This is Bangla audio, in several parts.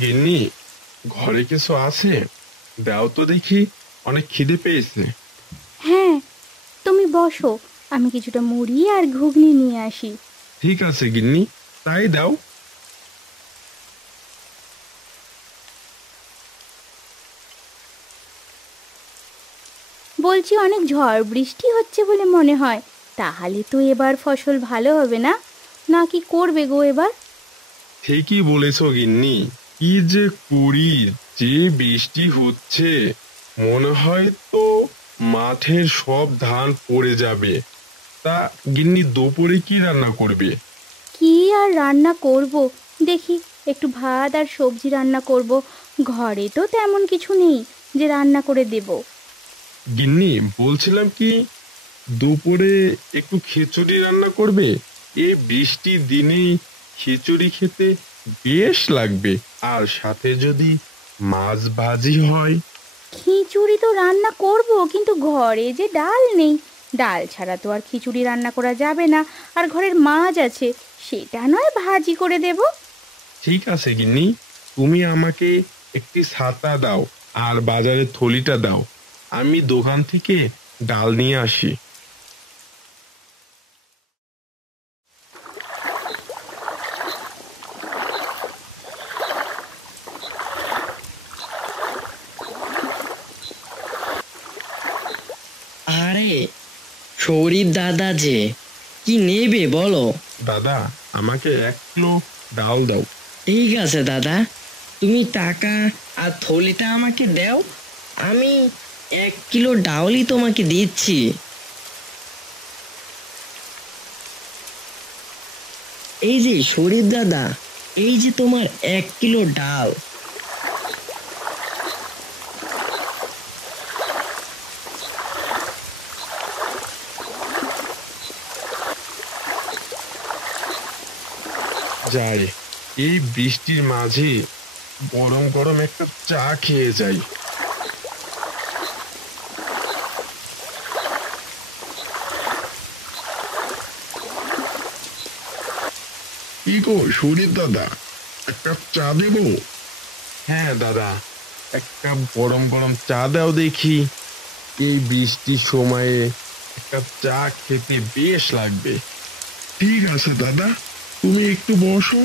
গিন্নি, ঘরে কিছু আছে? দাও তো দেখি, অনেক খিদে পেয়েছে। হ্যাঁ, তুমি বসো, আমি কিছুটা মুড়ি আর ঘুগনি নিয়ে আসি। ঠিক আছে গিন্নি, তাই দাও। বলছি অনেক ঝড় বৃষ্টি হচ্ছে বলে মনে হয়, তাহলে তো এবার ফসল ভালো হবে না? না কি করবে গো এবার? ঠিকই বলেছ গিন্নি, কি যে করি, যে বৃষ্টি হচ্ছে, মনে হয় তো মাঠের সব ধান পড়ে যাবে। তা গিন্নি, দুপুরে কি রান্না করবে? কি আর রান্না করব, দেখি একটু ভাত আর সবজি রান্না করব। ঘরে তো তেমন কিছু নেই যে রান্না করে দেব। গিন্নি, বলছিলাম কি, দুপুরে একটু খিচুড়ি রান্না করবে। এই বৃষ্টির দিনে খিচুড়ি খেতে বেশ লাগবে, আর সাথে যদি মাছ ভাজি হয়। খিচুড়ি তো রান্না করব, কিন্তু ঘরে যে ডাল নেই, ডাল ছাড়া তো আর খিচুড়ি রান্না করা যাবে না। আর ঘরের মাছ আছে, সেটা নয় ভাজি করে দেব। ঠিক আছে গিন্নি, তুমি আমাকে একটি ছাতা দাও আর বাজারের থলিটা দাও, আমি দোকান থেকে ডাল নিয়ে আসি। আরে শরীফ দাদা যে, কি নেবে বলো? দাদা, আমাকে 1 কিলো ডাল দাও। ঠিক আছে দাদা, তুমি টাকা আর থলিটা আমাকে দাও, আমি 1 কিলো ডাউলই তোমাকে দিচ্ছি। এই যে শরীফ দাদা, এই যে তোমার 1 কিলো ডাল। যাই, এই বৃষ্টির মাঝে গরম গরম একটা চা খেয়ে যাই। কি গো শরীর দাদা, এক কাপ চা দেবো? হ্যাঁ দাদা, এক কাপ গরম গরম চা দাও দেখি। এই বৃষ্টির সময়ে এক কাপ চা খেতে বেশ লাগবে। ঠিক আছে দাদা, তুমি একটু বসো,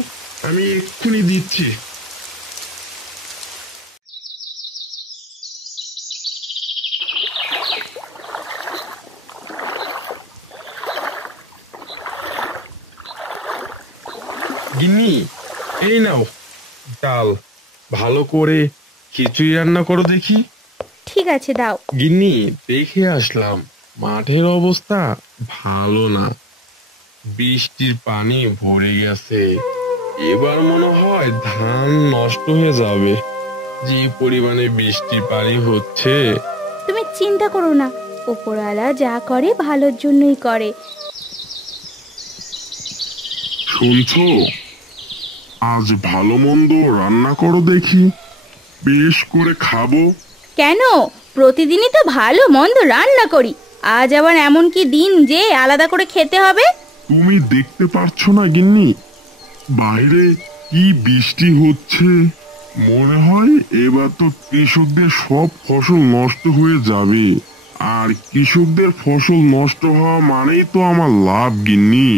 আমি এক্ষুনি দিচ্ছি। গিন্নি, এই নাও ডাল, ভালো করে খিচুড়ি রান্না করো দেখি। ঠিক আছে, দাও। গিন্নি, দেখে আসলাম, মাঠের অবস্থা ভালো না, বৃষ্টির পানি ভরে গেছে। এবার মনে হয় ধান নষ্ট হয়ে যাবে, যে পরিমাণে বৃষ্টির পানি হচ্ছে। তুমি চিন্তা করো না, ওপরওয়ালা যা করে ভালোর জন্যই করে। শুনছো, আজ ভালো মন্দ রান্না করো দেখি, বেশ করে খাবো। কেন? প্রতিদিনই তো ভালো মন্দ রান্না করি, আজ আবার এমন কি দিন যে আলাদা করে খেতে হবে? তুমি দেখতে পারছো না গিন্নি, বাইরে কি বৃষ্টি হচ্ছে? মনে হয় এবার তো কৃষকদের সব ফসল নষ্ট হয়ে যাবে, আর কৃষকদের ফসল নষ্ট হওয়া মানেই তো আমার লাভ গিন্নি।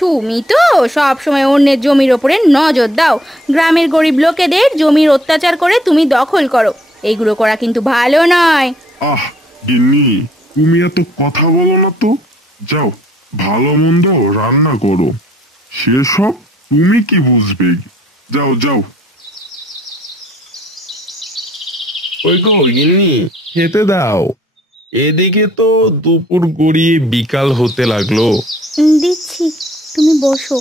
তুমি তো সব সময় অন্যের জমির ওপরে নজর দাও, গ্রামের গরিব লোকেদের জমির অত্যাচার করে তুমি দখল করো, এইগুলো করা কিন্তু ভালো নয়। আহ গিন্নি, তুমি এত কথা বলো না তো, যাও ভালো মন্দ রান্না করো, সেসব তুমি কি বুঝবে, যাও যাও। ওই গো গিন্নি, খেতে দাও, এদিকে তো দুপুর গড়িয়ে বিকাল হতে লাগলো। দিচ্ছি, তুমি বসো।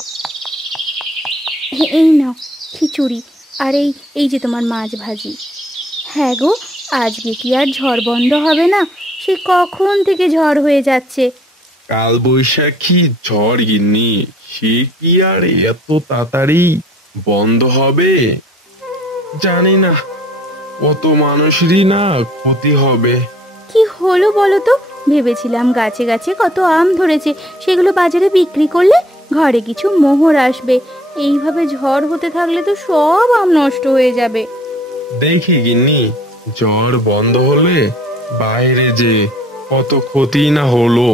এই নাও খিচুড়ি, আর এই এই যে তোমার মাছ ভাজি। হ্যাঁ গো, আজকে কি আর ঝড় বন্ধ হবে না? সে কখন থেকে ঝড় হয়ে যাচ্ছে। কাল বৈশাখী ঝড় গিন্নি, সে কি আর এত তাড়াতাড়ি বন্ধ হবে? জানি না, কত মানুষেরই না ক্ষতি হবে। কি হলো বলো তো? ভেবেছিলাম গাছে গাছে কত আম ধরেছে, সেগুলো বাজারে বিক্রি করলে ঘরে কিছু মোহর আসবে। এইভাবে ঝড় হতে থাকলে তো সব আম নষ্ট হয়ে যাবে। দেখি গিন্নি, ঝড় বন্ধ হলে বাইরে যে কত ক্ষতি না হলো।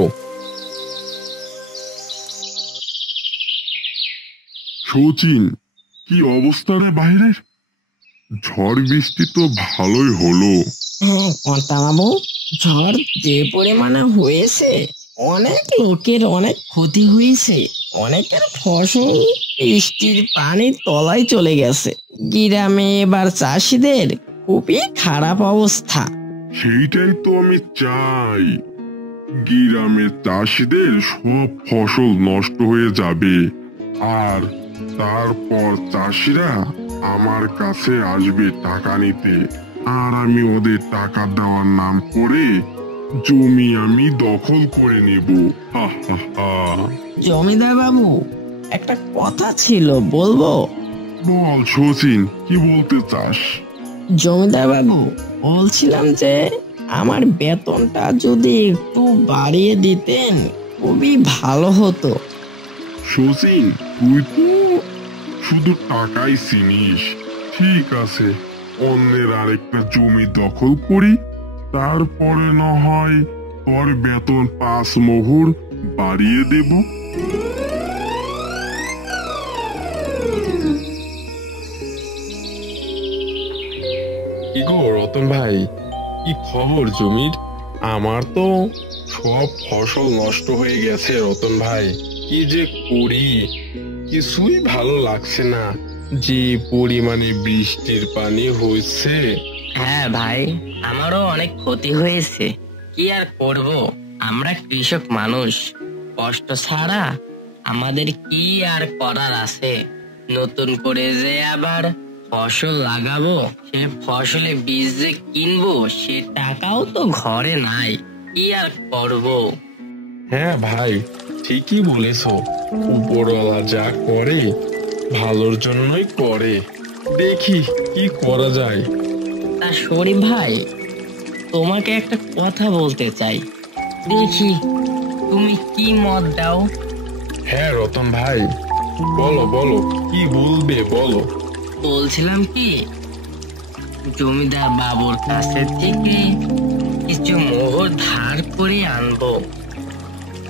শচীন, কি অবস্থা রে বাইরের? ঝড় বৃষ্টি তো ভালোই হলো। হ্যাঁ কর্তাবাবু, ঝড় যে পরিমাণে হয়েছে অনেক লোকের অনেক ক্ষতি হয়েছে। অনেকের ফসল বৃষ্টির পানির তলায় চলে গেছে। গ্রামে এবার চাষিদের খুবই খারাপ অবস্থা। সেইটাই তো আমি চাই, গ্রামের চাষিদের সব ফসল নষ্ট হয়ে যাবে, আর তারপর চাষিরা আমার কাছে আসবে টাকা নিতে, আর আমি ওদের টাকা দেওয়ার নাম করে জমি আমি দখল করে নেব। হা হা হা। জমিদার বাবু, একটা কথা ছিল, বলবো? বল শচীন, কি বলতে চাস? জমিদার বাবু, বলছিলাম যে আমার বেতনটা যদি একটু বাড়িয়ে দিতেন খুবই ভালো হতো। শচীন, তুই তো শুধু টাকাই চিনিস। ঠিক আছে, অন্যের আরেকটা জমি দখল করি, তারপরে না হয় তোর বেতন 5 মোহর বাড়িয়ে দেব। কি গো রতন ভাই, কি খবর জমির? আমার তো সব ফসল নষ্ট হয়ে গেছে রতন ভাই। কি যে করি, কিছুই ভালো লাগছে না। যে পরিমাণে বৃষ্টির পানি হয়েছে। হ্যাঁ ভাই, আমারও অনেক ক্ষতি হয়েছে। কি আর করব, আমরা কৃষক মানুষ, কষ্ট ছাড়া আমাদের কি আর করার আছে? নতুন করে যে আবার ফসল লাগাবো, সে ফসলে বীজ যে কিনবো, সে টাকাও তো ঘরে নাই। কি আর করব? হ্যাঁ ভাই, ঠিকই বলেছো। উপরওয়ালা যা করে ভালোর জন্যই করে। দেখি কি করা যায়। তা শরীফ ভাই, তোমাকে একটা কথা বলতে চাই, দেখি তুমি কি মত দাও। হ্যাঁ রতন ভাই, বলো বলো, কি বলবে বলো। বলছিলাম কি, জমিদার বাবুর কাছে থেকে কিছু মোহর ধার করে আনবো।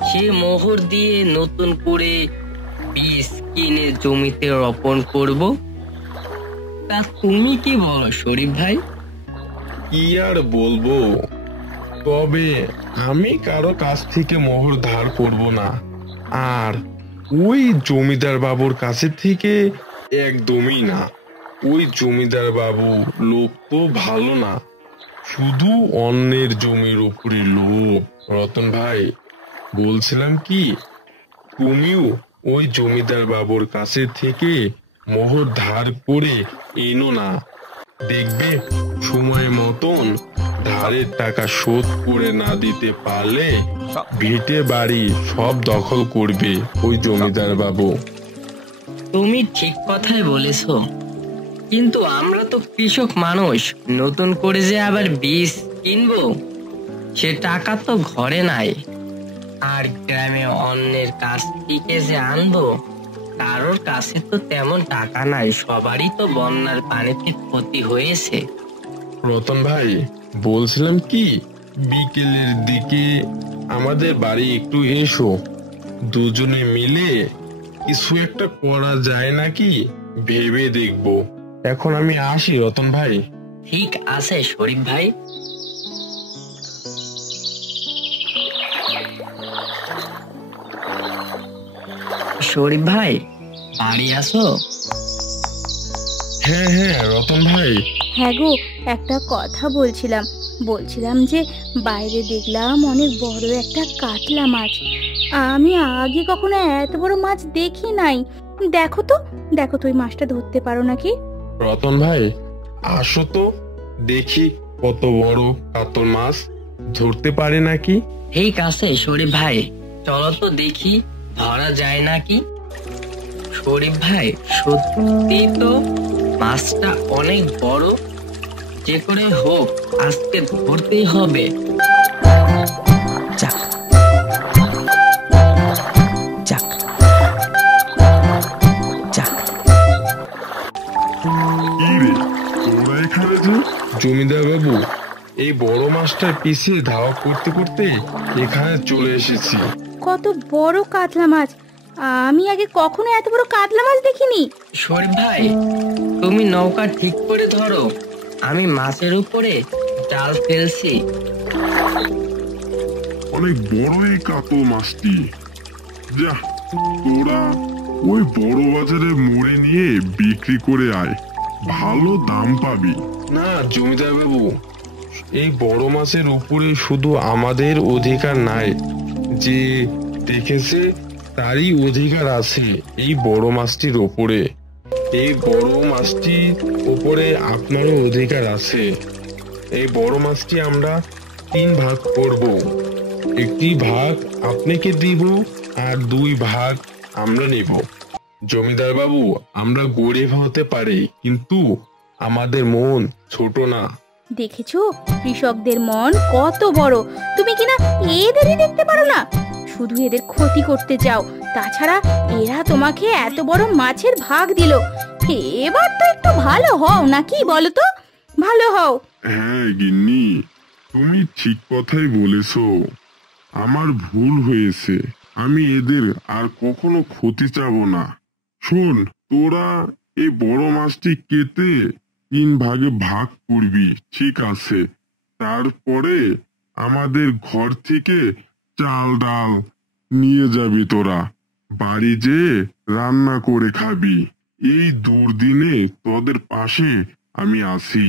সে মোহর দিয়ে নতুন করে বীজ কিনে জমিতে রোপণ করব। তা তুমি কি বলো শরীফ ভাই? কি আর বলবো, তবে আমি কারো কাছ থেকে মোহর ধার করব না। আর ওই জমিদার বাবুর কাছে থেকে একদমই না। ওই জমিদার বাবু লোক তো ভালো না, শুধু অন্যের জমির উপরে লোক। রতন ভাই, বলছিলাম কি, তুমিও ওই জমিদার বাবুর কাছে থেকে মোহর ধার করে এনো না। দেখবে সময় মতন ধারের টাকা শোধ করে না দিতে পারলে ভিটে বাড়ি সব দখল করবে ওই জমিদার বাবু। তুমি ঠিক কথাই বলেছো, কিন্তু আমরা তো কৃষক মানুষ, নতুন করে যে আবার বীজ কিনবো সে টাকা তো ঘরে নাই। আর গ্রামে অন্যের কাছ থেকে যে আনবো, কারোর কাছে তো তেমন টাকা নাই। সবারই তো বন্যার পানিতে ক্ষতি হয়েছে। রতন ভাই, বলছিলাম কি, বিকেলের দিকে আমাদের বাড়ি একটু এসো, দুজনে মিলে কিছু একটা করা যায় নাকি ভেবে দেখবো। এখন আমি আসি রতন ভাই। ঠিক আছে শরীফ ভাই। শরীফ ভাই, বাড়ি আসো। হ্যাঁ হ্যাঁ রতন ভাই। হ্যাঁ গো, একটা কথা বলছিলাম যে বাইরে দেখলাম অনেক বড় একটা কাতলা মাছ। আমি আগে কখনো এত বড় মাছ দেখি নাই। দেখো তো ওই মাছটা ধরতে পারো নাকি? রতন ভাই, আসো তো দেখি কত বড় কাতল মাছ ধরতে পারে নাকি। ঠিক আছে শরীফ ভাই, চলো তো দেখি ধরা যায় নাকি। শরীফ ভাই, সত্যি তো মাছটা অনেক বড়, যে করে হোক আজকে ধরতেই হবে। যাক যাক যাক জমিদার বাবু, এই বড় মাছটার পিছে ধাওয়া করতে করতে এখানে চলে এসেছি। কত বড় কাতলা মাছ! আমি আগে কখনো এত বড় কাতলা মাছ দেখিনি। শরীফ ভাই, তুমি নৌকা ঠিক করে ধরো, আমি মাছের উপরে জাল ফেলছি। অনেক বড় এই কাতল মাছটি। যা, তোরা ওই বড় বাজারে মুড়ে নিয়ে বিক্রি করে আয়, ভালো দাম পাবি। না জমিদার বাবু, এই বড় মাছের উপরে শুধু আমাদের অধিকার নাই, যে দেখেছে তারই অধিকার আছে এই বড় মাছটির ওপরে। এই বড় মাছটির উপরে আপনারও অধিকার আছে। এই বড় মাছটি আমরা 3 ভাগ করব, একটি ভাগ আপনাকে দিব আর 2 ভাগ আমরা নিব। জমিদার বাবু, আমরা গরিব হতে পারি, কিন্তু আমাদের মন ছোট না। দেখেছো কৃষকদের মন কত বড়, তুমি কিনা এদেরই দেখতে পারো না, শুধু এদের ক্ষতি করতে চাও। তাছাড়া এরা তোমাকে এত বড় মাছের ভাগ দিল, এবার তো একটু ভালো হও নাকি, বলো তো? ভালো হও। হ্যাঁ গিন্নি, তুমি ঠিক কথাই বলেছো। আমার ভুল হয়েছে, আমি এদের আর কখনো ক্ষতি চাবো না। শোন, তোরা এই বড় মাছটি কেটে 3 ভাগে ভাগ করবি, ঠিক আছে? তারপরে আমাদের ঘর থেকে চাল ডাল নিয়ে যাবি, তোরা বাড়ি যেয়ে রান্না করে খাবি। এই দুর্দিনে তোদের পাশে আমি আছি।